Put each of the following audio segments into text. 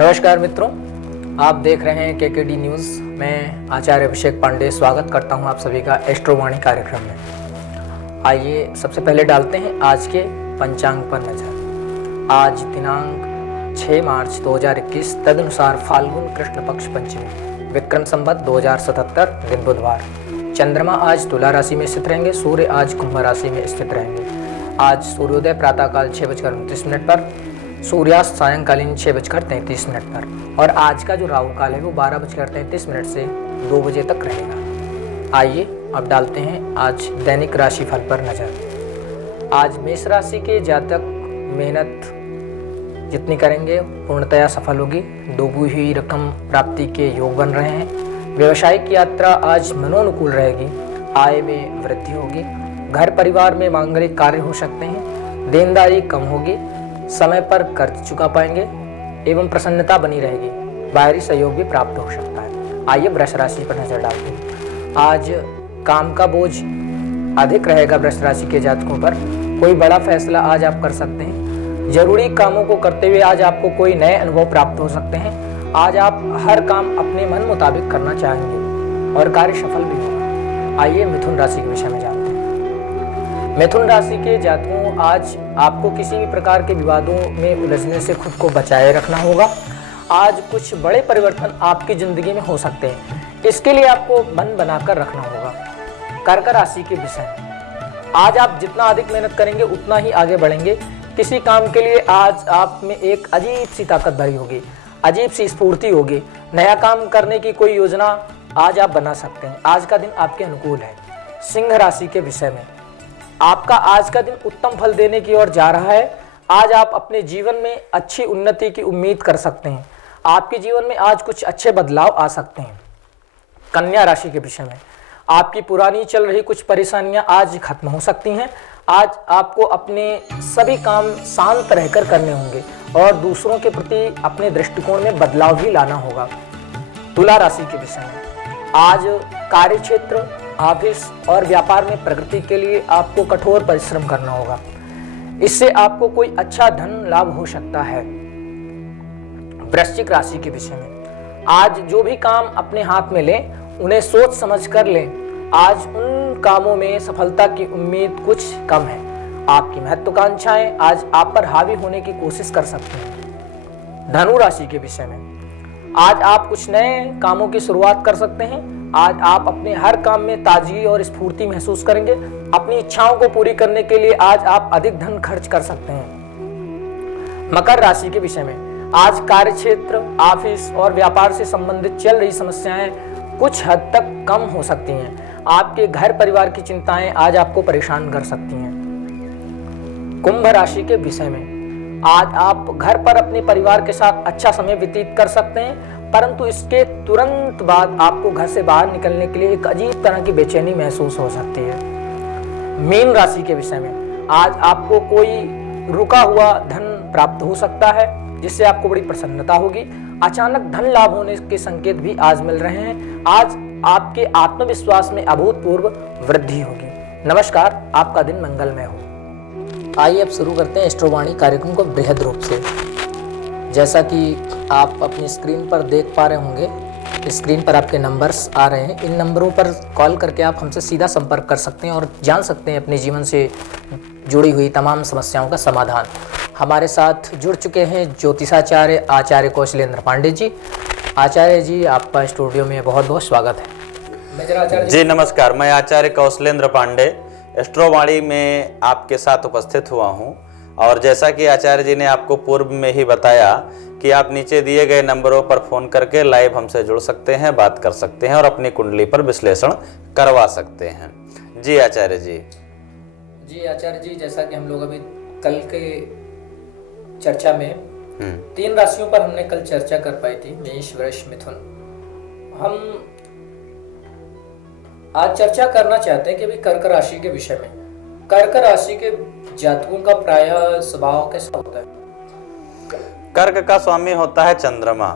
नमस्कार मित्रों, आप देख रहे हैं केकेडी न्यूज़। मैं आचार्य अभिषेक पांडे स्वागत करता हूं आप सभी का एस्ट्रोवाणी कार्यक्रम में। आइए सबसे पहले डालते हैं आज के पंचांग पर नज़र। आज दिनांक 6 मार्च 2021 तदनुसार फाल्गुन कृष्ण पक्ष पंचमी, विक्रम संवत 2077, दिन बुधवार। चंद्रमा आज तुला राशि में स्थित रहेंगे। सूर्य आज कुंभ राशि में स्थित रहेंगे। आज सूर्योदय प्रातःकाल 6:29 पर, सूर्यास्त सायंकालीन 6:33 पर और आज का जो राहु काल है वो 12:33 से 2 बजे तक रहेगा। आइए अब डालते हैं आज दैनिक राशि फल पर नज़र। आज मेष राशि के जातक मेहनत जितनी करेंगे पूर्णतया सफल होगी। डूबी हुई रकम प्राप्ति के योग बन रहे हैं। व्यवसायिक यात्रा आज मनोनुकूल रहेगी। आय में वृद्धि होगी। घर परिवार में मांगलिक कार्य हो सकते हैं। देनदारी कम होगी। समय पर कर्ज चुका पाएंगे एवं प्रसन्नता बनी रहेगी। बाहरी सहयोग भी प्राप्त हो सकता है। आइए वृष राशि पर नजर डालते हैं। आज काम का बोझ अधिक रहेगा वृष राशि के जातकों पर। कोई बड़ा फैसला आज आप कर सकते हैं। जरूरी कामों को करते हुए आज आपको कोई नए अनुभव प्राप्त हो सकते हैं। आज आप हर काम अपने मन मुताबिक करना चाहेंगे और कार्य सफल भी होगा। आइए मिथुन राशि के विषय में जानते हैं। मिथुन राशि के जातकों, आज आपको किसी भी प्रकार के विवादों में उलझने से खुद को बचाए रखना होगा। आज कुछ बड़े परिवर्तन आपकी जिंदगी में हो सकते हैं। इसके लिए आपको मन बनाकर रखना होगा। कर्क राशि के विषय में, आज आप जितना अधिक मेहनत करेंगे उतना ही आगे बढ़ेंगे। किसी काम के लिए आज आप में एक अजीब सी ताकत भरी होगी, अजीब सी स्फूर्ति होगी। नया काम करने की कोई योजना आज आप बना सकते हैं। आज का दिन आपके अनुकूल है। सिंह राशि के विषय में, आपका आज का दिन उत्तम फल देने की ओर जा रहा है। आज आप अपने जीवन में अच्छी उन्नति की उम्मीद कर सकते हैं। आपके जीवन में आज कुछ अच्छे बदलाव आ सकते हैं। कन्या राशि के विषय में, आपकी पुरानी चल रही कुछ परेशानियां आज खत्म हो सकती हैं। आज आपको अपने सभी काम शांत रहकर करने होंगे और दूसरों के प्रति अपने दृष्टिकोण में बदलाव भी लाना होगा। तुला राशि के विषय में, आज कार्यक्षेत्र, ऑफिस और व्यापार में प्रगति के लिए आपको कठोर परिश्रम करना होगा। इससे आपको कोई अच्छा धन लाभ हो सकता है। वृश्चिक राशि के विषय में, आज जो भी काम अपने हाथ में लें उन्हें सोच समझ कर लें। आज उन कामों में सफलता की उम्मीद कुछ कम है। आपकी महत्वाकांक्षाएं आज आप पर हावी होने की कोशिश कर सकते हैं। धनु राशि के विषय में, आज आप कुछ नए कामों की शुरुआत कर सकते हैं। आज आप अपने हर काम में ताजगी और स्फूर्ति महसूस करेंगे। अपनी इच्छाओं को पूरी करने के लिए आज आप अधिक धन खर्च कर सकते हैं। मकर राशि के विषय में, आज कार्यक्षेत्र, ऑफिस और व्यापार से संबंधित चल रही समस्याएं कुछ हद तक कम हो सकती हैं। आपके घर परिवार की चिंताएं आज आपको परेशान कर सकती हैं। कुंभ राशि के विषय में, आज आप घर पर अपने परिवार के साथ अच्छा समय व्यतीत कर सकते हैं, परंतु इसके तुरंत बाद आपको घर से बाहर निकलने के लिए एक अजीब तरह की बेचैनी महसूस हो सकती है। मीन राशि के विषय में, आज आपको कोई रुका हुआ धन प्राप्त हो सकता है जिससे आपको बड़ी प्रसन्नता होगी। अचानक धन लाभ होने के संकेत भी आज मिल रहे हैं। आज आपके आत्मविश्वास में अभूतपूर्व वृद्धि होगी। नमस्कार, आपका दिन मंगलमय हो। आइए अब शुरू करते हैं एस्ट्रोवाणी कार्यक्रम को बृहद रूप से। जैसा कि आप अपनी स्क्रीन पर देख पा रहे होंगे, स्क्रीन पर आपके नंबर्स आ रहे हैं। इन नंबरों पर कॉल करके आप हमसे सीधा संपर्क कर सकते हैं और जान सकते हैं अपने जीवन से जुड़ी हुई तमाम समस्याओं का समाधान। हमारे साथ जुड़ चुके हैं ज्योतिषाचार्य आचार्य कौशलेंद्र पांडे जी। आचार्य जी, आपका स्टूडियो में बहुत बहुत स्वागत है। जी नमस्कार, मैं आचार्य कौशलेंद्र पांडे एस्ट्रोवाणी में आपके साथ उपस्थित हुआ हूँ। और जैसा कि आचार्य जी ने आपको पूर्व में ही बताया कि आप नीचे दिए गए नंबरों पर फ़ोन करके लाइव हमसे जुड़ सकते हैं, बात कर सकते हैं और अपनी कुंडली पर विश्लेषण करवा सकते हैं। जी आचार्य जी। जी आचार्य जी, जैसा कि हम लोग अभी कल के चर्चा में 3 राशियों पर हमने कल चर्चा कर पाई थी, मेष, वृष, मिथुन। हम आज चर्चा करना चाहते हैं कि अभी कर्क राशि के विषय में। कर्क राशि के जातकों का प्रायः स्वभाव कैसा होता है? कर्क का स्वामी होता है चंद्रमा।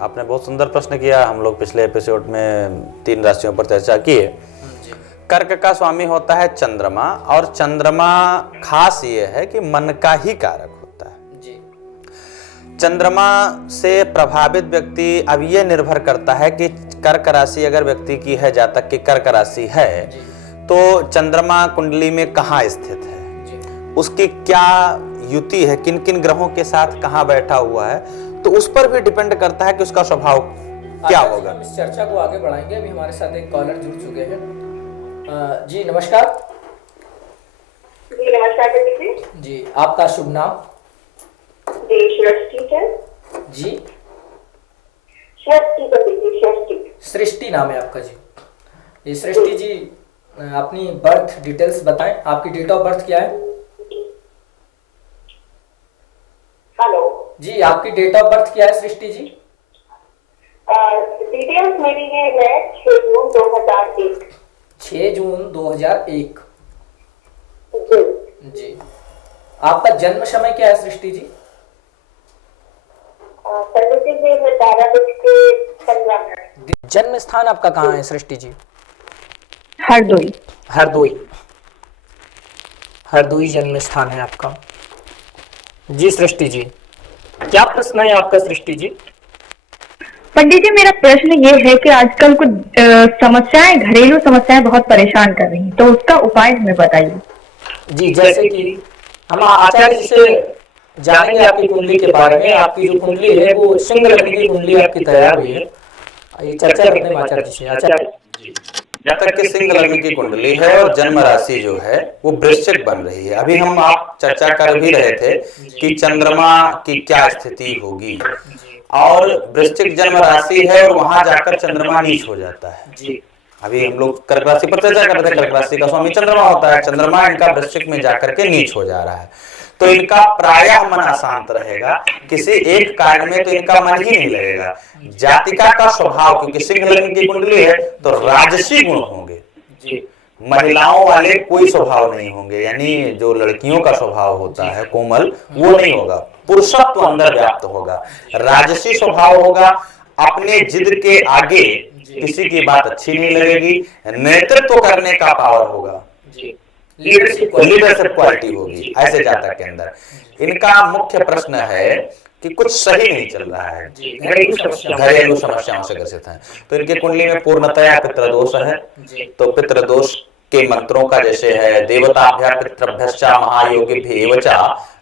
आपने बहुत सुंदर प्रश्न किया। हम लोग पिछले एपिसोड में 3 राशियों पर चर्चा की है। कर्क का स्वामी होता है चंद्रमा और चंद्रमा खास ये है कि मन का ही कारक होता है। चंद्रमा से प्रभावित व्यक्ति, अब ये निर्भर करता है कि कर्क राशि अगर व्यक्ति की है, जातक की कर्क राशि है, तो चंद्रमा कुंडली में कहाँ स्थित है, उसकी क्या युति है, किन किन ग्रहों के साथ कहाँ बैठा हुआ है, तो उस पर भी डिपेंड करता है कि उसका स्वभाव क्या होगा। हम इस चर्चा को आगे बढ़ाएंगे। अभी हमारे साथ एक कॉलर जुड़ चुके हैं। जी नमस्कार। जी नमस्कार दीदी। जी आपका शुभ नाम? जी सृष्टि है। जी सृष्टि को दीदी, सृष्टि। सृष्टि नाम है आपका? जी ये सृष्टि जी, अपनी बर्थ डिटेल्स बताएं। आपकी डेट ऑफ बर्थ क्या है? हेलो जी आपकी डेट ऑफ बर्थ क्या है सृष्टि जी? डिटेल्स मेरी है 6 जून 2001। 6 जून 2001। जी जी आपका जन्म समय क्या है सृष्टि जी? सर्विस में 12:15। जन्म स्थान आपका कहाँ है सृष्टि जी? हरदोई। हरदोई। हरदोई जन्म स्थान है आपका। जी सृष्टि जी, क्या प्रश्न है आपका सृष्टि जी? पंडित जी मेरा प्रश्न ये है कि आजकल कुछ समस्याएं, घरेलू समस्याएं बहुत परेशान कर रही हैं, तो उसका उपाय हमें बताइए। जी जैसे कि हम आचार्य जी से जानेंगे आपकी कुंडली के बारे में। आपकी जो कुंडली है वो सिंह लग्न की कुंडली आपकी तैयार हुई है। ये चर्चा करते हैं आचार्य जी से। आचार्य जी, जातक की सिंह लग्न की कुंडली है और जन्म राशि जो है वो वृश्चिक बन रही है। अभी हम आप चर्चा कर भी रहे थे कि चंद्रमा की क्या स्थिति होगी, और वृश्चिक जन्म राशि है और वहां जाकर चंद्रमा नीच हो जाता है। अभी हम लोग कर्क राशि पर चर्चा कर रहे थे। कर्क राशि का स्वामी चंद्रमा होता है, चंद्रमा इनका वृश्चिक में जाकर के नीच हो जा रहा है, तो इनका प्रायः मन अशांत रहेगा। किसी एक कार्य में तो इनका मन ही नहीं लगेगा। जातिका का स्वभाव, क्योंकि सिंह लग्न की कुंडली है तो राजसी गुण होंगे, महिलाओं वाले कोई स्वभाव नहीं होंगे, यानी जो लड़कियों का स्वभाव होता है कोमल, वो नहीं होगा। पुरुषत्व अंदर व्याप्त होगा, राजसी स्वभाव होगा। अपने जिद के आगे किसी की बात अच्छी नहीं लगेगी। नेतृत्व करने का पावर होगा, लीडरशिप क्वालिटी होगी ऐसे जातक के अंदर। इनका मुख्य प्रश्न है कि कुछ सही नहीं चल रहा है, घरेलू समस्याओं से ग्रसित हैं। तो इनके कुंडली में पूर्णतया पितृदोष है। तो पितृदोष के मंत्रों का जैसे है देवताभ्य पितृभ्यश्च महायोगिभ्येव च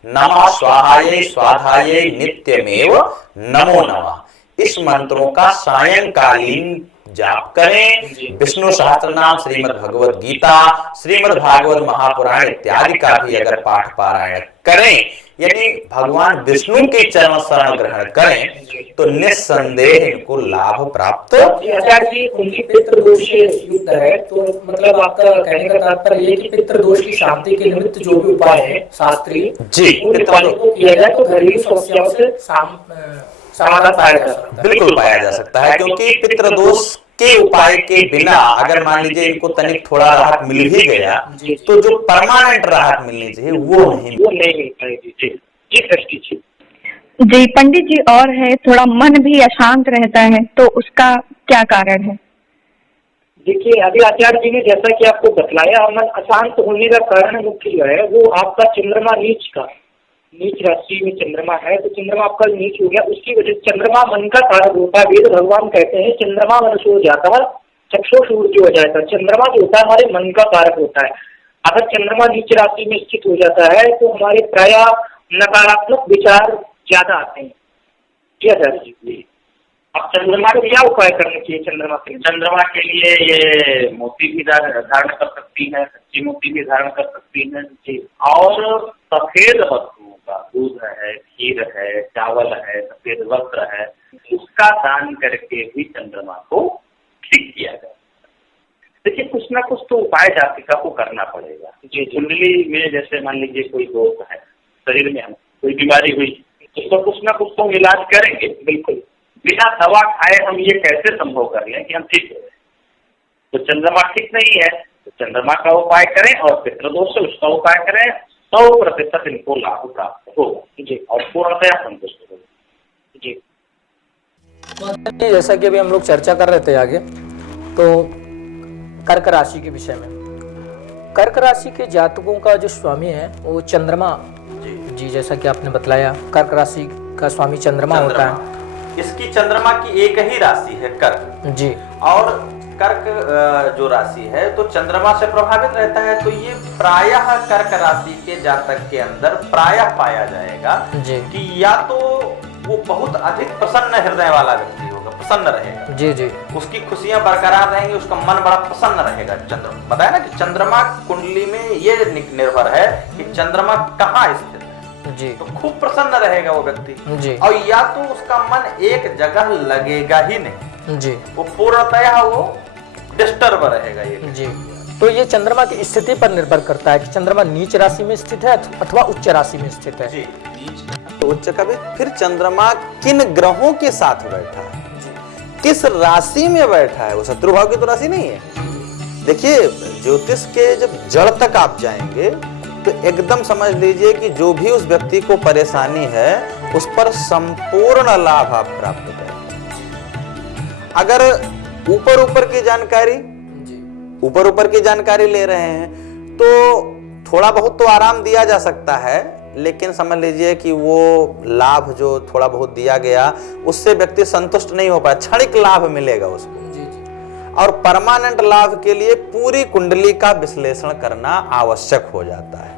नमः स्वाहायै स्वाधायै नित्यमेव नमो नमः। इस मंत्रों का सायंकालीन जाप करें। विष्णु सहस्त्र नाम, श्रीमद् भगवत गीता, श्रीमद् भागवत महापुराण इत्यादि का भी अगर पाठ पारायण करें, यानी भगवान विष्णु के चरण शरण ग्रहण करें, तो निस्संदेह इनको लाभ प्राप्त। पितृदोष से युक्त है, तो मतलब आपका कहने का तात्पर्य ये कि पितृदोष की शांति के निमित्त जो भी उपाय है शास्त्रीय जी किया जाए तो घरेलू समस्याओं से समाधान पाया जा सकता है। बिल्कुल पाया जा सकता है, क्योंकि पितृदोष के उपाय के बिना अगर मान लीजिए इनको तनिक थोड़ा राहत मिल भी गया, तो जो परमानेंट राहत मिलनी चाहिए वो नहीं मिल पाएगी। जी पंडित जी, और है थोड़ा मन भी अशांत रहता है, तो उसका क्या कारण है? देखिए अभी आचार्य जी ने जैसा कि आपको बतलाया, मन अशांत होने का कारण मुख्य जो है वो आपका चंद्रमा नीच राशि में चंद्रमा है, तो चंद्रमा आपका नीच हो गया। उसकी वजह से चंद्रमा मन का कारक होता है। वेद भगवान कहते हैं चंद्रमा मन सो जाता है चक्षु सूर्य हो जाता है। चंद्रमा जो होता है हमारे मन का कारक होता है। अगर चंद्रमा नीच राशि में स्थित हो जाता है तो हमारे प्रायः नकारात्मक विचार ज्यादा आते हैं। अब चंद्रमा को क्या उपाय करने चाहिए? चंद्रमा के लिए ये मोती भी धारण कर सकती है, कच्ची मोती भी धारण कर सकती है जी। और सफेद वस्तुओं का, दूध है, खीर है, चावल है, सफेद वस्त्र है, उसका दान करके भी चंद्रमा को ठीक किया जाए। देखिए कुछ ना कुछ तो उपाय जातिका को करना पड़ेगा जी। कुंडली में जैसे मान लीजिए कोई दोष है, शरीर में कोई बीमारी हुई, तो कुछ ना कुछ तो इलाज करेंगे। बिल्कुल बिना दवा खाए हम ये कैसे संभव कर लें कि हम ठीक हो? तो चंद्रमा ठीक नहीं है तो चंद्रमा का उपाय करें और पितृदोष से उसका उपाय करें, 100% इनको लाभ प्राप्त होगा जी, और पूर्णतया संतुष्ट होगा जी। जैसा कि अभी हम लोग चर्चा कर रहे थे आगे, तो कर्क राशि के विषय में। कर्क राशि के जातकों का जो स्वामी है वो चंद्रमा जी, जैसा कि आपने बतलाया कर्क राशि का स्वामी चंद्रमा होता है। इसकी चंद्रमा की एक ही राशि है कर्क जी। और कर्क जो राशि है तो चंद्रमा से प्रभावित रहता है, तो ये प्रायः कर्क राशि के जातक के अंदर प्रायः पाया जाएगा जी। कि या तो वो बहुत अधिक प्रसन्न हृदय वाला व्यक्ति होगा, प्रसन्न रहेगा। जी जी। उसकी खुशियां बरकरार रहेंगी, उसका मन बड़ा प्रसन्न रहेगा। चंद्रमा बताया ना कि चंद्रमा कुंडली में ये निर्भर है कि चंद्रमा कहाँ स्थित है जी। तो खूब प्रसन्न रहेगा वो व्यक्ति जी। और या तो उसका मन एक जगह लगेगा ही नहीं जी, वो पूर्णतया वो डिस्टर्ब रहेगा ये जी। तो ये चंद्रमा की स्थिति पर निर्भर करता है कि चंद्रमा नीच राशि में स्थित है अथवा उच्च राशि में स्थित है। जी। तो उच्च कभी फिर चंद्रमा किन ग्रहों के साथ बैठा है, किस राशि में बैठा है, वो शत्रु भाव की तो राशि नहीं है। देखिए ज्योतिष के जब जड़ तक आप जाएंगे तो एकदम समझ लीजिए कि जो भी उस व्यक्ति को परेशानी है उस पर संपूर्ण लाभ आप प्राप्त करेंगे। अगर ऊपर की जानकारी ले रहे हैं तो थोड़ा बहुत तो आराम दिया जा सकता है, लेकिन समझ लीजिए कि वो लाभ जो थोड़ा बहुत दिया गया उससे व्यक्ति संतुष्ट नहीं हो पाया, क्षणिक लाभ मिलेगा उसको। और परमानेंट लाभ के लिए पूरी कुंडली का विश्लेषण करना आवश्यक हो जाता है।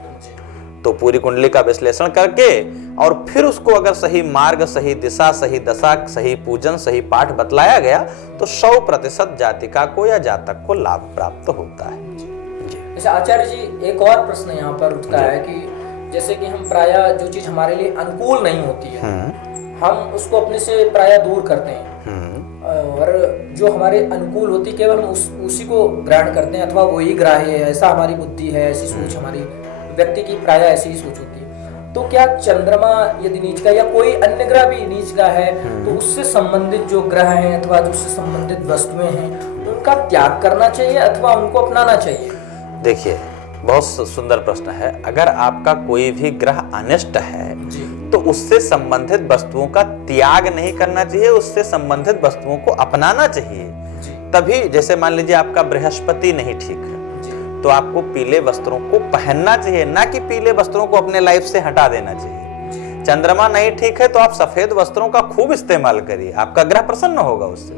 तो पूरी कुंडली का विश्लेषण करके और फिर उसको अगर सही मार्ग, सही दिशा, सही दशा, सही पूजन, सही पाठ बतलाया गया तो 100% जातिका को या जातक को लाभ प्राप्त होता है। जैसे आचार्य जी एक और प्रश्न यहाँ पर उठता है कि जैसे कि हम प्रायः जो चीज हमारे लिए अनुकूल नहीं होती है हम उसको अपने से प्रायः दूर करते हैं और जो हमारे अनुकूल होती केवल हम उसी को ग्रहण करते हैं अथवा वही ग्राह्य है, ऐसा हमारी बुद्धि है, ऐसी सोच हमारी व्यक्ति की प्रायः ऐसी ही सोच होती है। तो क्या चंद्रमा यदि नीच का या कोई अन्य ग्रह भी नीच का है तो उससे संबंधित जो ग्रह हैं अथवा जो उससे संबंधित वस्तुएं हैं उनका त्याग करना चाहिए अथवा उनको अपनाना चाहिए? देखिए बहुत सुंदर प्रश्न है। अगर आपका कोई भी ग्रह अनिष्ट है तो उससे संबंधित वस्तुओं का त्याग नहीं करना चाहिए, उससे संबंधित वस्तुओं को अपनाना चाहिए। तभी जैसे मान लीजिए आपका बृहस्पति नहीं ठीक है तो आपको पीले वस्त्रों को पहनना चाहिए, ना कि पीले वस्त्रों को अपने लाइफ से हटा देना चाहिए। चंद्रमा नहीं ठीक है तो आप सफेद वस्त्रों का खूब इस्तेमाल करिए, आपका ग्रह प्रसन्न होगा उससे।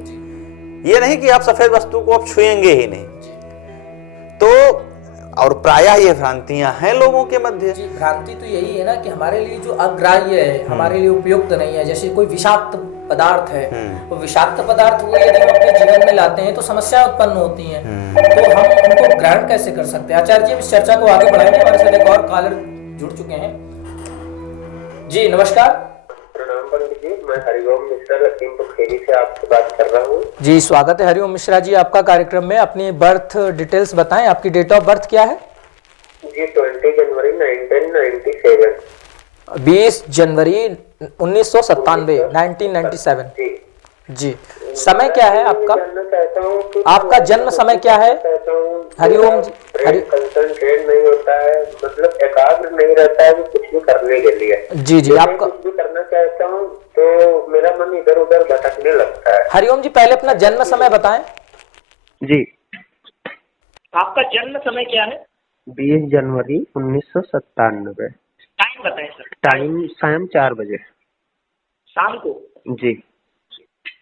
ये नहीं कि आप सफेद वस्तु को आप छुएंगे ही नहीं। तो और प्रायः ये भ्रांतियां हैं लोगों के मध्य। जी, भ्रांति तो यही है ना कि हमारे लिए जो अग्राह्य है, हमारे लिए उपयुक्त नहीं है, जैसे कोई विषाक्त पदार्थ है तो विषाक्त पदार्थ को यदि हम अपने जीवन में लाते हैं तो समस्या उत्पन्न होती हैं। तो हम उनको ग्रहण कैसे कर सकते हैं? आचार्य जी इस चर्चा को आगे बढ़ाएंगे। हमारे साथ एक और कॉलर जुड़ चुके हैं। जी नमस्कार। प्रणाम पंडित जी, मैं हरिओम मिश्रा लखीमपुर खीरी से आपसे बात कर रहा हूँ। जी स्वागत है हरिओम मिश्रा जी आपका कार्यक्रम में। अपनी बर्थ डिटेल्स बताएं, आपकी डेट ऑफ बर्थ क्या है? जी 20 जनवरी 1997। 20 जनवरी 1997 1997। जी समय क्या है आपका? जानना चाहता हूँ कि आपका जन्म समय क्या है? हरिओम जी कंसंट्रेट नहीं होता है, मतलब एकाग्र नहीं रहता है कुछ भी करने के लिए। जी जी आपका कुछ भी करना चाहता हूँ तो मेरा मन इधर उधर भटकने लगता है। हरिओम जी पहले अपना जन्म समय बताएं। जी आपका जन्म समय क्या है? 20 जनवरी 1997। टाइम बताएं सर। टाइम शाम 4 बजे। शाम को? जी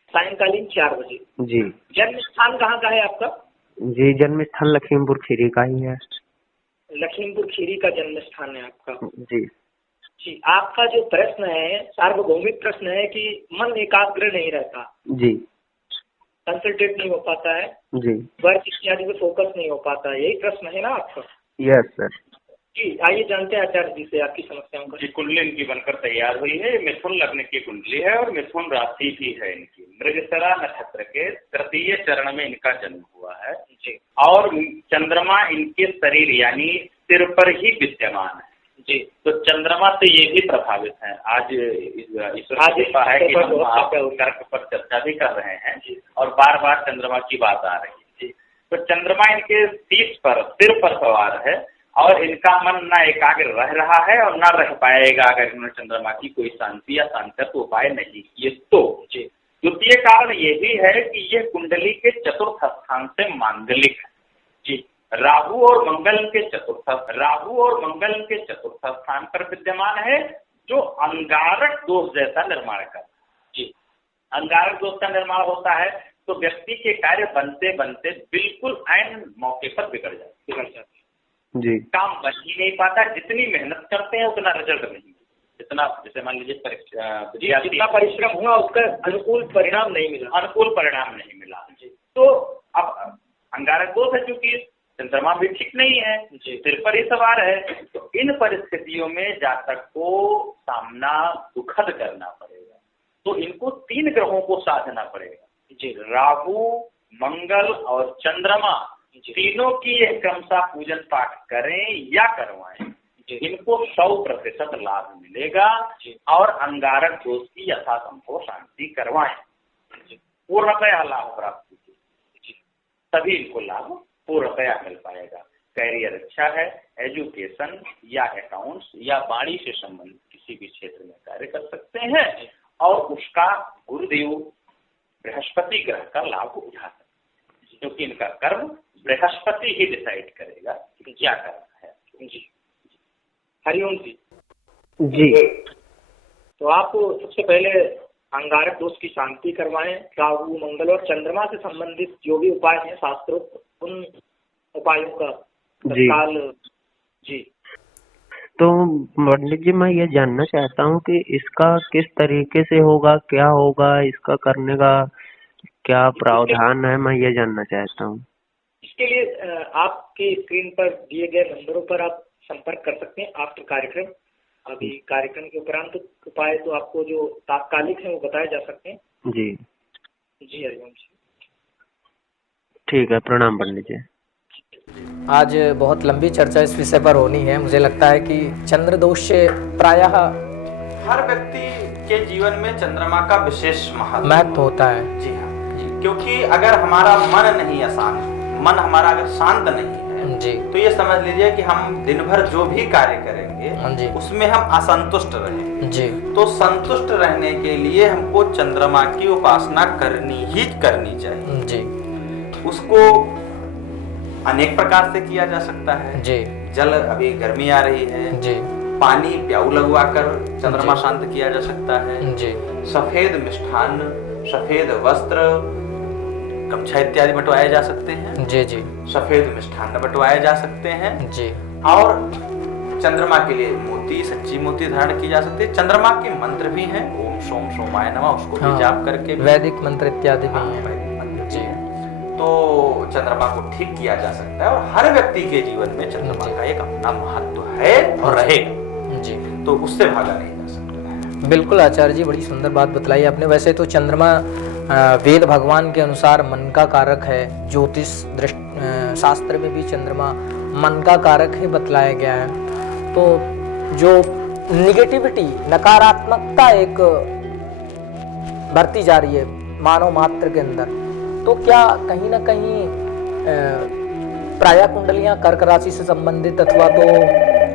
सायंकालीन 4 बजे। जी। जन्म स्थान कहाँ का है आपका? जी जन्म स्थान लखीमपुर खीरी का ही है। लखीमपुर खीरी का जन्म स्थान है आपका? जी जी। आपका जो प्रश्न है सार्वभौमिक प्रश्न है कि मन एकाग्र नहीं रहता, जी कंसंट्रेट नहीं हो पाता है, जी वर्क इत्यादि में फोकस नहीं हो पाता है, यही प्रश्न है ना आपका? Yes sir. जी आइए जानते हैं आचार्य जी से आपकी समस्याओं का। कुंडली इनकी बनकर तैयार हुई है। मिथुन लग्न की कुंडली है और मिथुन राशि भी है इनकी। मृगशिरा नक्षत्र के तृतीय चरण में इनका जन्म हुआ है जी। और चंद्रमा इनके शरीर यानी सिर पर ही विद्यमान है जी। तो चंद्रमा से ये भी प्रभावित है। आज ईश्वर की कृपा है कि हम कर्क पर चर्चा भी कर रहे हैं और बार बार चंद्रमा की बात आ रही है जी। तो चंद्रमा इनके शीश पर, सिर पर सवार है और इनका मन न एकाग्र रह रहा है और न रह पाएगा अगर इन्होंने चंद्रमा की कोई शांति या शांतत्व उपाय नहीं किए तो। द्वितीय कारण ये भी है कि यह कुंडली के चतुर्थ स्थान से मांगलिक है जी। राहु और मंगल के चतुर्थ स्थान पर विद्यमान है। जो अंगारक दोष जैसा निर्माण करता है। जी, अंगारक दोष का निर्माण होता है तो व्यक्ति के कार्य बनते बनते बिल्कुल ऐन मौके पर बिगड़ जाते हैं, जी, काम बन ही नहीं पाता। जितनी मेहनत करते हैं उतना रिजल्ट नहीं मिलता। जितना, जैसे मान लीजिए जितना परिश्रम हुआ उसका अनुकूल परिणाम नहीं मिला। तो अब अंगारक दोष है, क्योंकि चंद्रमा भी ठीक नहीं है, सिर पर ही सवार है, तो इन परिस्थितियों में जातक को सामना दुखद करना पड़ेगा। तो इनको 3 ग्रहों को साधना पड़ेगा जी, राहु, मंगल और चंद्रमा, तीनों की एक क्रमशः पूजन पाठ करें या करवाएं, इनको 100% लाभ मिलेगा और अंगारक दोष की यथासंभव शांति करवाएं, पूर्णतया लाभ प्राप्त कीजिए, तभी इनको लाभ पूर्णतया मिल पाएगा। कैरियर अच्छा है, एजुकेशन या अकाउंट्स या वाणी से संबंधित किसी भी क्षेत्र में कार्य कर सकते हैं और उसका गुरुदेव बृहस्पति ग्रह का लाभ उठा सकते हैं, क्योंकि इनका कर्म बृहस्पति ही डिसाइड करेगा कि क्या करना है। जी, हरिओम जी। जी। तो आप सबसे पहले अंगारक दोष की शांति करवाएं, राहु, मंगल और चंद्रमा से संबंधित जो भी उपाय हैं शास्त्रोक्त, उन उपायों का तत्काल। जी, तो पंडित जी, मैं ये जानना चाहता हूँ कि इसका किस तरीके से होगा, क्या होगा, इसका करने का क्या प्रावधान है, मैं ये जानना चाहता हूँ। इसके लिए आपकी स्क्रीन पर दिए गए नंबरों पर आप संपर्क कर सकते हैं आफ्टर कार्यक्रम। अभी कार्यक्रम के उपरांत उपाय तो आपको जो तात्कालिक है वो बताए जा सकते हैं। जी जी, हरिओम जी। ठीक है, प्रणाम पंडित जी। आज बहुत लंबी चर्चा इस विषय पर होनी है। मुझे लगता है कि चंद्र दोष से प्रायः हर व्यक्ति के जीवन में चंद्रमा का विशेष महत्व होता है। जी हाँ, क्योंकि अगर हमारा मन नहीं अशांत, मन हमारा अगर शांत नहीं है जी, तो ये समझ लीजिए कि हम दिन भर जो भी कार्य करेंगे जी, उसमें हम असंतुष्ट रहेंगे जी। तो संतुष्ट रहने के लिए हमको चंद्रमा की उपासना करनी ही करनी चाहिए जी, उसको अनेक प्रकार से किया जा सकता है जी, जल, अभी गर्मी आ रही है जी, पानी प्याऊ लगवाकर चंद्रमा शांत किया जा सकता है। जी, सफेद मिष्ठान, सफेद वस्त्र, गमछा इत्यादि बंटवाए जा सकते हैं। जी, जी, सफेद मिष्ठान बंटवाए जा सकते हैं जी, और चंद्रमा के लिए मोती, सच्ची मोती धारण की जा सकती है। चंद्रमा के मंत्र भी हैं, ओम सोम सोमाय नमः, उसको भी जाप करके वैदिक मंत्र इत्यादि भी हाँ, हैं। वैदिक मंत्र जी, तो चंद्रमा को ठीक किया जा सकता है और हर व्यक्ति के जीवन में चंद्रमा जी। का एक अपना महत्व है और रहेगा, जी, तो उससे भागा नहीं जा सकता। बिल्कुल आचार्य जी, बड़ी सुंदर बात बताई आपने। वैसे तो चंद्रमा वेद भगवान के अनुसार मन का कारक है। ज्योतिष शास्त्र में भी चंद्रमा मन का कारक ही बतलाया गया है। तो जो निगेटिविटी, नकारात्मकता एक बढ़ती जा रही है मानव मात्र के अंदर, तो क्या कहीं ना कहीं प्रायः कुंडलियां कर्क राशि से संबंधित, अथवा तो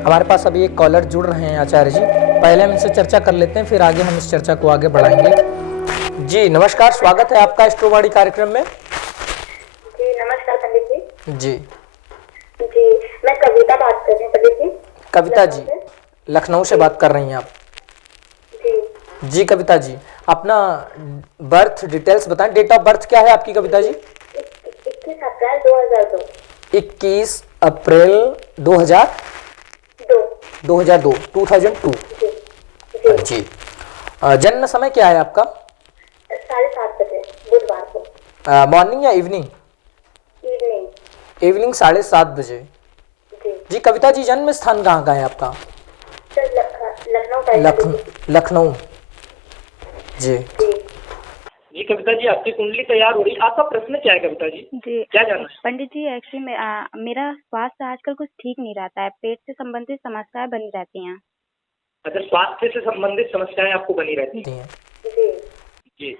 हमारे पास अभी एक कॉलर जुड़ रहे हैं आचार्य जी, पहले हम इससे चर्चा कर लेते हैं, फिर आगे हम इस चर्चा को आगे बढ़ाएंगे। जी नमस्कार, स्वागत है आपका एस्ट्रोवाणी कार्यक्रम में। जी नमस्कार पंडित जी। जी जी, मैं कविता बात कर रही हूँ पंडित जी। कविता जी, लखनऊ से बात कर रही हैं आप? जी जी कविता जी, अपना बर्थ डिटेल्स बताएं। डेट ऑफ बर्थ क्या है आपकी कविता जी? 21 अप्रैल 2002। 21 अप्रैल 2002। 2002। जी। जन्म समय क्या है आपका? 7:30 बजे बुधवार को। मॉर्निंग या इवनिंग? इवनिंग 7:30 बजे। जी कविता जी, जन्म स्थान कहाँ का है आपका? लखनऊ। जी जी कविता जी, आपकी कुंडली तैयार हो रही। आपका प्रश्न क्या है कविता जी? जी क्या जानना है? पंडित जी, एक्चुअली मेरा स्वास्थ्य आजकल कुछ ठीक नहीं रहता है, पेट से संबंधित समस्याएं बनी रहती हैं। अच्छा, स्वास्थ्य से संबंधित समस्याएं आपको बनी रहती हैं? जी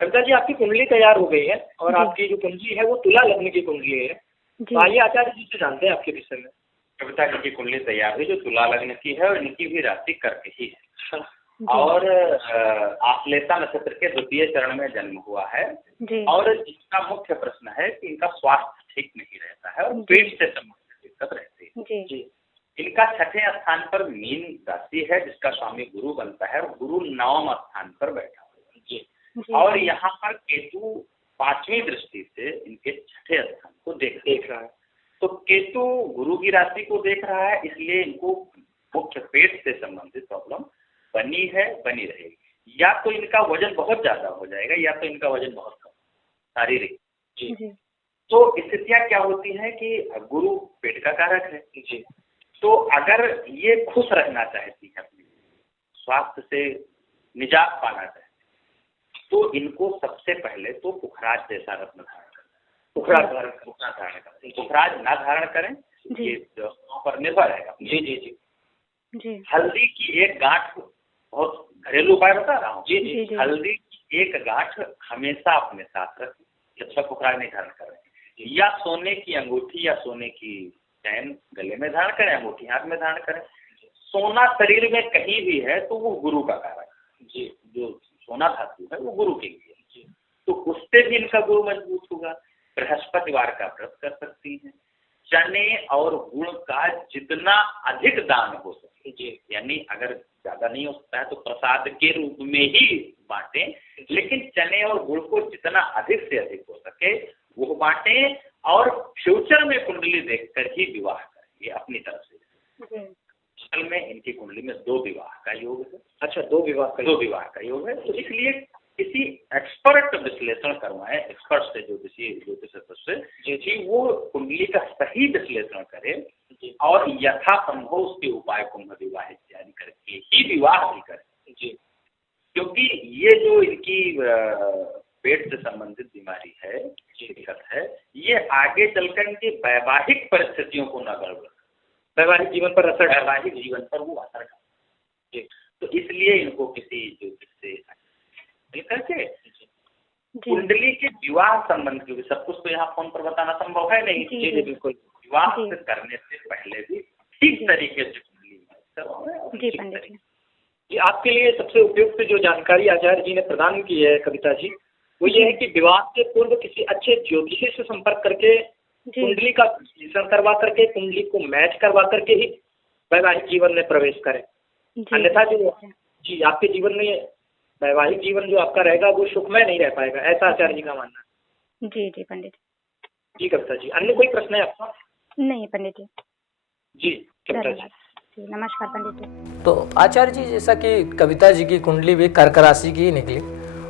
कविता जी, आपकी कुंडली तैयार हो गई है और आपकी जो कुंडली है वो तुला लग्न की कुंडली है। तो आइए आचार्य जी से जानते हैं आपके विषय में। कविता जी की कुंडली तैयार हुई जो तुला लग्न की है और इनकी भी राशि कर्क ही है और आश्लेषा नक्षत्र के 2 चरण में जन्म हुआ है जी। और इसका मुख्य प्रश्न है कि इनका स्वास्थ्य ठीक नहीं रहता है और पेट से संबंधित दिक्कत रहती है। जी। इनका छठे स्थान पर मीन राशि है जिसका स्वामी गुरु बनता है और गुरु 9वें स्थान पर बैठा हुआ है। जी और यहाँ पर केतु 5वीं दृष्टि से इनके छठे स्थान को देख रहा है। तो केतु गुरु की राशि को देख रहा है, इसलिए इनको मुख्य पेट से संबंधित प्रॉब्लम बनी रहेगी। या तो इनका वजन बहुत ज्यादा हो जाएगा या तो इनका वजन बहुत कम शारीरिक। जी तो स्थितियां क्या होती हैं कि गुरु पेट का कारक है जी। तो अगर ये खुश रहना चाहती है, अपने स्वास्थ्य से निजात पाना चाहती है, तो इनको सबसे पहले तो पुखराज जैसा रत्न धारण करें। पुखराज ना धारण करें, ये पर निर्भर है। जी जी हल्दी की एक गांठ, बहुत घरेलू उपाय बता रहा हूँ। जी हल्दी की एक गांठ हमेशा अपने साथ रखें जब तक पुखराज नहीं धारण कर रहे हैं। या सोने की अंगूठी या सोने की चैन गले में धारण करें, अंगूठी हाथ में धारण करें। सोना शरीर में कहीं भी है तो वो गुरु का कारक है जी। जो सोना धातु है वो गुरु के लिए जी। तो उससे भी इनका गुरु मजबूत होगा। बृहस्पतिवार का व्रत कर सकती हैं। चने और गुड़ का जितना अधिक दान हो सके जी, यानी अगर ज्यादा नहीं हो सकता है तो प्रसाद के रूप में ही बांटें, लेकिन चने और गुड़ को जितना अधिक से अधिक हो सके वो बांटें। और फ्यूचर में कुंडली देखकर ही विवाह करें, ये अपनी तरफ से। असल में इनकी कुंडली में 2 विवाह का योग है। अच्छा, 2 विवाह का योग है। तो इसलिए किसी एक्सपर्ट विश्लेषण करवाएं, एक्सपर्ट से ज्योतिष से जी, वो कुंडली का सही विश्लेषण करे और यथासंभव उसके उपाय को विवाह इत्यादि करके ही विवाह भी करें जी। क्योंकि ये जो इनकी पेट से संबंधित बीमारी है, दिक्कत है, ये आगे चलकर इनकी वैवाहिक परिस्थितियों को न गड़बड़, वैवाहिक जीवन पर वो असर डाले। तो इसलिए इनको किसी ज्योतिष से मिलकर के कुंडली के विवाह संबंध, क्योंकि सब कुछ तो यहाँ फोन पर बताना संभव है नहीं। जी बिल्कुल, विवाह करने से पहले भी ठीक तरीके से कुंडली करवाएं। जी, आपके लिए सबसे उपयुक्त जो जानकारी आचार्य जी ने प्रदान की है कविता जी, वो ये है कि विवाह से पूर्व किसी अच्छे ज्योतिषी से संपर्क करके कुंडली का विश्लेषण करवा करके कुंडली को मैच करवा करके ही वैवाहिक जीवन में प्रवेश करें। अन्यथा जो जी आपके जीवन में वैवाहिक जीवन जो आपका रहेगा वो सुखमय नहीं रह पाएगा, ऐसा आचार्य जी का मानना है। जी पंडित जी। कविता जी, अन्य कोई प्रश्न है आपका? नहीं पंडित जी। जी कविता जी। नमस्कार पंडित जी। तो आचार्य जी, जैसा कि कविता जी की कुंडली भी कर्क राशि की ही निकली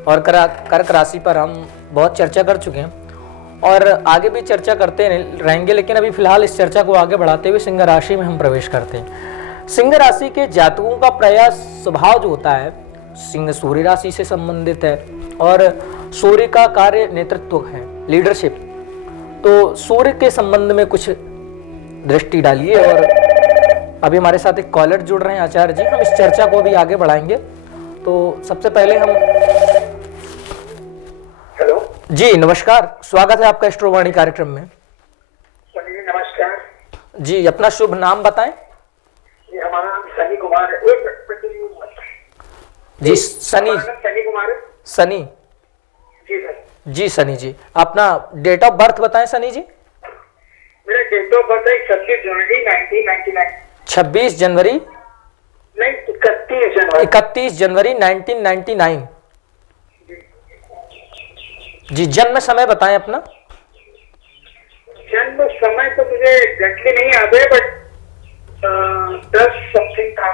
और कर्क राशि पर हम बहुत चर्चा कर चुके हैं और आगे भी चर्चा करते रहेंगे, लेकिन अभी फिलहाल इस चर्चा को आगे बढ़ाते हुए सिंह राशि में हम प्रवेश करते हैं। सिंह राशि के जातकों का प्रायः स्वभाव जो होता है, सिंह सूर्य राशि से संबंधित है और सूर्य का कार्य नेतृत्व है, लीडरशिप। तो सूर्य के संबंध में कुछ दृष्टि डालिए। और अभी हमारे साथ एक कॉलर जुड़ रहे हैं आचार्य जी, हम इस चर्चा को भी आगे बढ़ाएंगे। तो सबसे पहले हम हेलो जी, नमस्कार, स्वागत है आपका एस्ट्रोवाणी कार्यक्रम में। नमस्कार जी, अपना शुभ नाम बताएं। जी, हमारा नाम सनी कुमार है। जी सनी कुमार सनी जी सर। जी सनी जी, अपना डेट ऑफ बर्थ बताएं सनी जी। मेरा डेट ऑफ बर्थ है 26 जनवरी 1999। 26 जनवरी नहीं, 31 जनवरी 31 जनवरी 1999। जी, जन्म समय बताएं अपना। जन्म समय तो मुझे एग्जैक्टली नहीं याद है, बट 10 समथिंग था।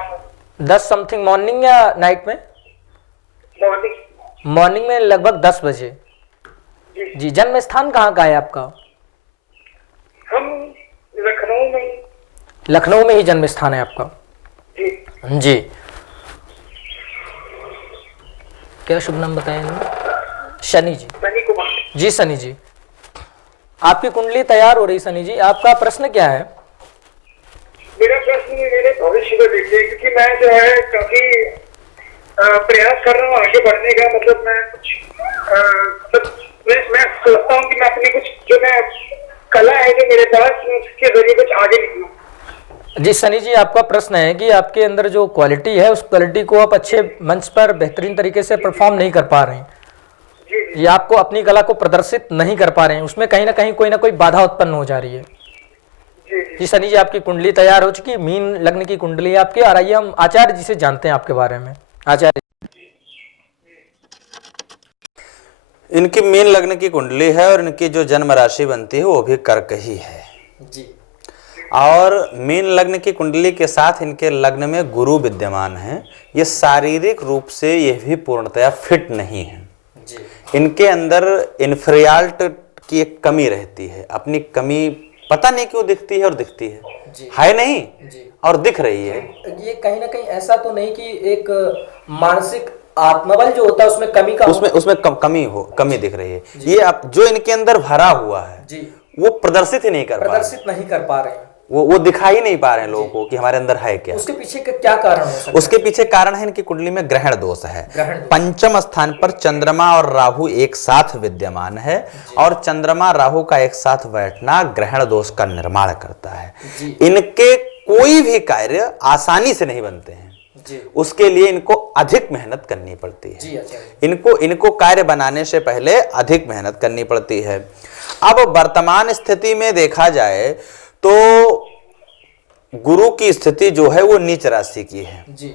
10 समथिंग मॉर्निंग या नाइट में? मॉर्निंग में लगभग 10 बजे। जी, जन्म स्थान कहाँ का है आपका? हम लखनऊ में। लखनऊ में ही जन्म स्थान है आपका? जी जी। क्या शुभ नाम बताएं? शनि जी। सनी कुमार जी सनी जी, आपकी कुंडली तैयार हो रही। सनी जी, आपका प्रश्न क्या है? मेरा प्रश्न मेरे भविष्य को देखिए, क्योंकि मैं जो है काफी प्रयास कर रहा हूँ आगे बढ़ने का। मतलब मैं कुछ मैं सोचता हूँ कि मैं अपनी कुछ जो मैं कला है जो मेरे पास, उसके जरिए कुछ आगे निकलूं। जी सनी जी, आपका प्रश्न है कि आपके अंदर जो क्वालिटी है उस क्वालिटी को आप अच्छे मंच पर बेहतरीन तरीके से परफॉर्म नहीं कर पा रहे हैं, या आपको अपनी कला को प्रदर्शित नहीं कर पा रहे हैं, उसमें कहीं ना कहीं कोई ना कोई बाधा उत्पन्न हो जा रही है। जी सनी जी, आपकी कुंडली तैयार हो चुकी, मीन लग्न की कुंडली है आपकी। और आइए हम आचार्य जी से जानते हैं आपके बारे में। आचार्य, इनकी मीन लग्न की कुंडली है और इनकी जो जन्म राशि बनती है वो भी कर्क ही है जी। और मीन लग्न की कुंडली के साथ इनके लग्न में गुरु विद्यमान है। ये शारीरिक रूप से ये भी पूर्णतया फिट नहीं है जी। इनके अंदर इन्फ्रियाल्ट की एक कमी रहती है। अपनी कमी पता नहीं क्यों दिखती है और दिखती है नहीं जी। और दिख रही है। ये कहीं ना कहीं ऐसा तो नहीं कि एक मानसिक आत्मबल जो होता है उसमें कमी का उसमें कमी दिख रही है। ये अब जो इनके अंदर भरा हुआ है जी, वो प्रदर्शित ही नहीं कर पा रहे हैं। वो दिखाई नहीं पा रहे हैं लोगों को कि हमारे अंदर है क्या। उसके पीछे का क्या कारण हो सकता है? उसके पीछे कारण है इनकी कुंडली में ग्रहण दोष है। पंचम स्थान पर चंद्रमा और राहु एक साथ विद्यमान है और चंद्रमा राहु का एक साथ बैठना ग्रहण दोष का निर्माण करता है। इनके कोई भी कार्य आसानी से नहीं बनते हैं जी। उसके लिए इनको अधिक मेहनत करनी पड़ती है जी। इनको कार्य बनाने से पहले अधिक मेहनत करनी पड़ती है। अब वर्तमान स्थिति में देखा जाए तो गुरु की स्थिति जो है वो नीच राशि की है जी।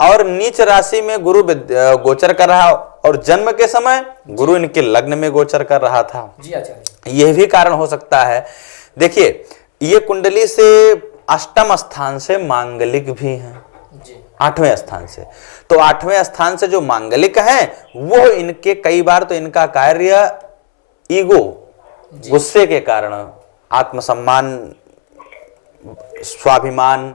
और नीच राशि में गुरु गोचर कर रहा और जन्म के समय गुरु इनके लग्न में गोचर कर रहा था जी। आचार्य, यह भी कारण हो सकता है। देखिए, ये कुंडली से अष्टम स्थान से मांगलिक भी हैं जी। 8वें स्थान से, तो 8वें स्थान से जो मांगलिक हैं वो इनके कई बार तो इनका कार्य ईगो, गुस्से के कारण, आत्मसम्मान, स्वाभिमान,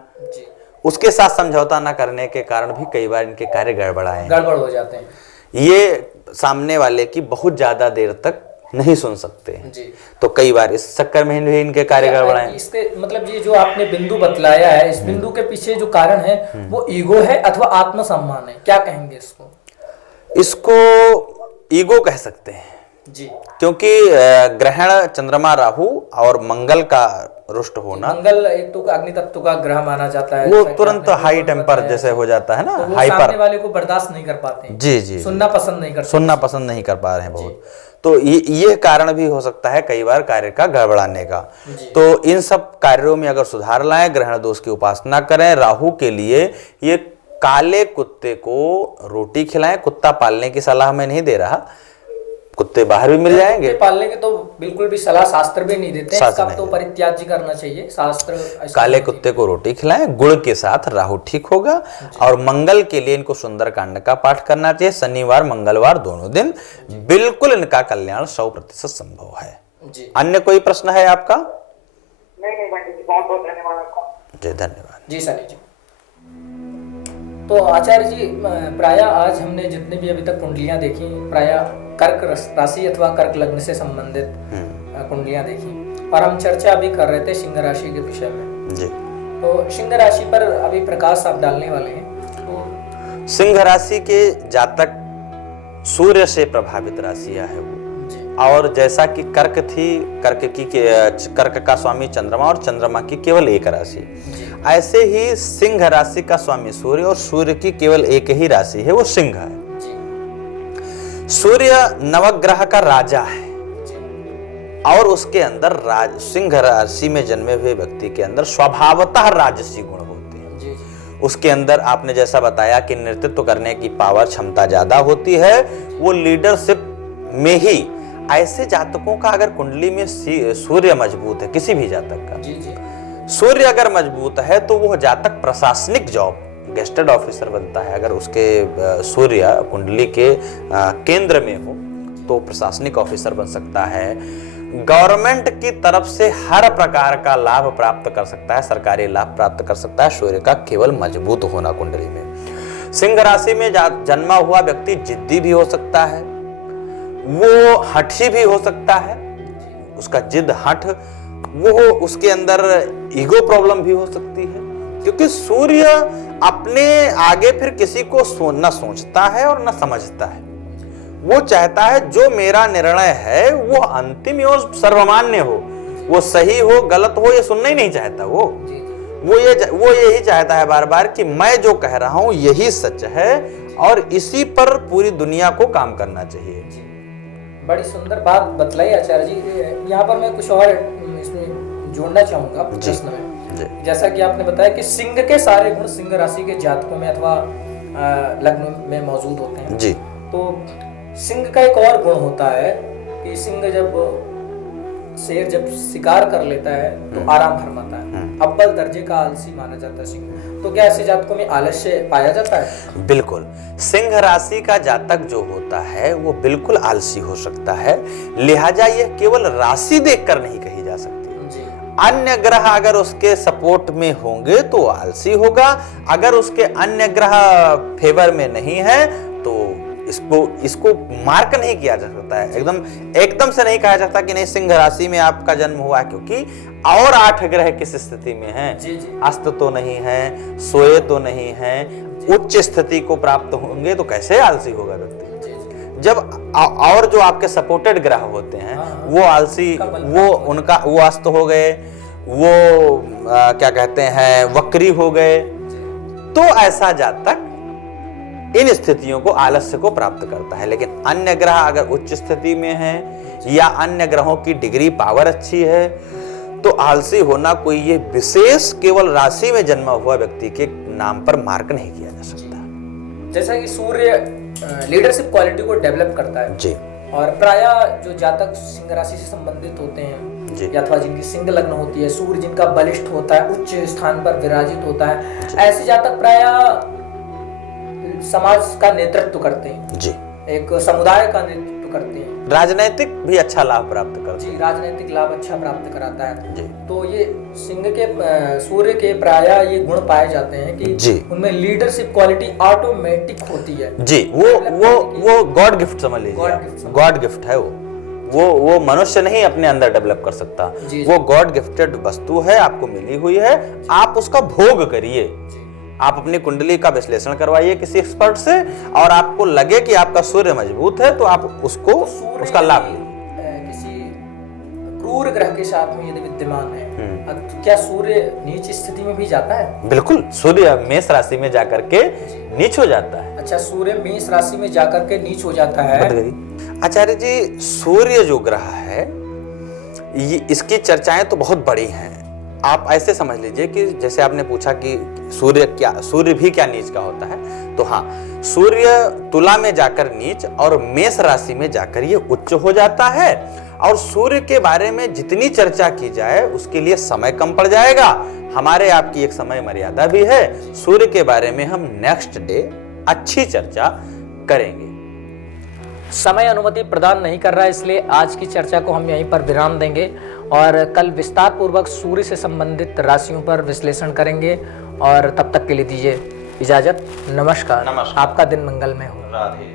उसके साथ समझौता न करने के कारण भी कई बार इनके कार्य गड़बड़ हो जाते हैं। ये सामने वाले की बहुत ज्यादा देर तक नहीं सुन सकते हैं जी। तो कई बार इस चक्कर में भी इनके कार्य गड़बड़ाए। इसके मतलब ये जो आपने बिंदु बतलाया है, इस बिंदु के पीछे जो कारण है वो ईगो है अथवा आत्मसम्मान है, क्या कहेंगे इसको? इसको ईगो कह सकते हैं जी, क्योंकि ग्रहण चंद्रमा राहु और मंगल का रुष्ट होना, मंगल एक तो अग्नि तत्व का ग्रह माना जाता है, वो तुरंत हाई टेम्पर जैसे हो जाता है ना, तो हाइपर, सामने वाले को बर्दाश्त नहीं कर पाते हैं। जी, सुनना पसंद नहीं कर पा रहे हैं बहुत। तो ये कारण भी हो सकता है कई बार कार्य का गड़बड़ाने का। तो इन सब कार्यों में अगर सुधार लाएं, ग्रहण दोष की उपासना करें, राहु के लिए ये काले कुत्ते को रोटी खिलाएं। कुत्ता पालने की सलाह मैं नहीं दे रहा, कुत्ते बाहर भी मिल जाएंगे। पालने के तो बिल्कुल भी सलाह शास्त्र भी नहीं देते हैं, इसका तो परित्याज्य करना चाहिए शास्त्र। काले कुत्ते को रोटी खिलाएं, गुड़ के साथ राहु ठीक होगा। और मंगल के लिए इनको सुंदर कांड का पाठ करना चाहिए। शनिवार मंगलवार दोनों दिन बिल्कुल इनका कल्याण 100% संभव है जी। अन्य कोई प्रश्न है आपका? नहीं पंडित जी, बहुत बहुत धन्यवाद आपका। जी धन्यवाद जी सनी जी। तो आचार्य जी, प्राय आज हमने जितने भी अभी तक कुंडलियां देखी, प्राय कर्क राशि अथवा कर्क लग्न से संबंधित कुंडलियां देखी और हम चर्चा अभी कर रहे थे सिंह राशि के विषय में जी। तो सिंह राशि पर अभी प्रकाश आप डालने वाले हैं। तो सिंह राशि के जातक सूर्य से प्रभावित राशियां है वो, और जैसा कि कर्क थी, कर्क का स्वामी चंद्रमा और चंद्रमा की केवल एक राशि, ऐसे ही सिंह राशि का स्वामी सूर्य और सूर्य की केवल एक ही राशि है, वो सिंह है। सूर्य नवग्रह का राजा है और उसके अंदर सिंह राशि में जन्मे हुए व्यक्ति के अंदर स्वभावतः राजसी गुण होते हैं। उसके अंदर आपने जैसा बताया कि नेतृत्व करने की पावर, क्षमता ज्यादा होती है, वो लीडरशिप में ही। ऐसे जातकों का अगर कुंडली में सूर्य मजबूत है, किसी भी जातक का सूर्य अगर मजबूत है तो वो जातक प्रशासनिक जॉब, गेस्टेड ऑफिसर बनता है। अगर उसके सूर्य कुंडली के केंद्र में हो तो प्रशासनिक ऑफिसर बन सकता है। गवर्नमेंट की तरफ से हर प्रकार का लाभ प्राप्त कर सकता है, सरकारी लाभ प्राप्त कर सकता है सूर्य का केवल मजबूत होना कुंडली में। सिंह राशि में जन्मा हुआ व्यक्ति जिद्दी भी हो सकता है, वो हठी भी हो सकता है, उसका जिद हठ, वो उसके अंदर ईगो प्रॉब्लम भी हो सकती है, क्योंकि सूर्य अपने आगे फिर किसी को न सोचता है और न समझता है। वो चाहता है जो मेरा निर्णय है वो अंतिम और सर्वमान्य हो, वो सही हो गलत हो ये सुनना ही नहीं चाहता। वो यही चाहता है बार बार कि मैं जो कह रहा हूं यही सच है और इसी पर पूरी दुनिया को काम करना चाहिए। बड़ी सुंदर बात बतलाई आचार्य जी। यहाँ पर मैं कुछ और इसमें जोड़ना चाहूंगा प्रश्न में। जैसा कि आपने बताया कि सिंह के सारे गुण सिंह राशि के जातकों में अथवा लग्न में मौजूद होते हैं जी। तो सिंह का एक और गुण होता है कि सिंह शेर जब शिकार कर लेता है तो आराम फरमाता है, अव्वल दर्जे का आलसी माना जाता है सिंह। तो क्या ऐसे जातकों में आलस्य पाया जाता है? बिल्कुल, सिंह राशि का जातक जो होता है वो बिल्कुल आलसी हो सकता है, लिहाजा ये केवल राशि देखकर नहीं कही जा सकती। अन्य ग्रह अगर उसके सपोर्ट में होंगे तो आलसी होगा, अगर उसके अन्य ग्रह फेवर में नहीं है तो इसको मार्क नहीं किया जा सकता है। एकदम से नहीं कहा जाता कि नहीं सिंह राशि में आपका जन्म हुआ, क्योंकि और 8 ग्रह किस स्थिति में हैं? अस्त तो नहीं है, सोए तो नहीं है, उच्च स्थिति को प्राप्त होंगे तो कैसे आलसी होगा व्यक्ति? जब और जो आपके सपोर्टेड ग्रह होते हैं वो आलसी, वो अस्त हो गए, वो क्या कहते हैं वक्री हो गए, तो ऐसा जातक इन स्थितियों को आलस्य को प्राप्त करता है। लेकिन अन्य ग्रह अगर उच्च स्थिति में है या अन्य ग्रहों की डिग्री पावर अच्छी है तो आलसी होना कोई ये विशेष केवल राशि में जन्मा हुआ व्यक्ति के नाम पर मार्क नहीं किया जा सकता। जैसा कि सूर्य लीडरशिप क्वालिटी को डेवलप करता है जी, और प्रायः जो जातक सिंह राशि से संबंधित होते हैं या अथवा जिनकी सिंह लग्न होती है, सूर्य जिनका बलिष्ठ होता है, उच्च स्थान पर विराजित होता है, ऐसे जातक प्रायः समाज का नेतृत्व करते हैं जी, एक समुदाय का नेतृत्व करते हैं, राजनीतिक भी अच्छा लाभ प्राप्त करते हैं जी, राजनीतिक लाभ अच्छा प्राप्त कराता है जी। तो ये सिंह के सूर्य के प्रायः ये गुण पाए जाते हैं कि उनमें लीडरशिप क्वालिटी ऑटोमेटिक होती है जी। वो गॉड गिफ्ट समझ लीजिए, गॉड गिफ्ट है वो मनुष्य नहीं अपने अंदर डेवलप कर सकता, वो गॉड गिफ्टेड वस्तु है, आपको मिली हुई है, आप उसका भोग करिए। आप अपनी कुंडली का विश्लेषण करवाइए किसी एक्सपर्ट से और आपको लगे कि आपका सूर्य मजबूत है तो आप उसका लाभ लीजिए। किसी क्रूर ग्रह के साथ में यदि विद्यमान है तो क्या सूर्य नीच स्थिति में भी जाता है? बिल्कुल, सूर्य मेष राशि में जाकर के नीच हो जाता है। अच्छा, सूर्य मेष राशि में जाकर के नीच हो जाता है। आचार्य जी, सूर्य जो ग्रह है इसकी चर्चाएं तो बहुत बड़ी हैं। आप ऐसे समझ लीजिए कि जैसे आपने पूछा कि सूर्य भी क्या नीच का होता है, तो हाँ, सूर्य तुला में जाकर नीच और मेष राशि में जाकर ये उच्च हो जाता है। और सूर्य के बारे में जितनी चर्चा की जाए उसके लिए समय कम पड़ जाएगा। हमारे आपकी एक समय मर्यादा भी है, सूर्य के बारे में हम नेक्स्ट डे अच्छी चर्चा करेंगे। समय अनुमति प्रदान नहीं कर रहा है, इसलिए आज की चर्चा को हम यहीं पर विराम देंगे और कल विस्तार पूर्वक सूर्य से संबंधित राशियों पर विश्लेषण करेंगे। और तब तक के लिए दीजिए इजाजत। नमस्कार। नमस्कार। आपका दिन मंगलमय हो। राधे।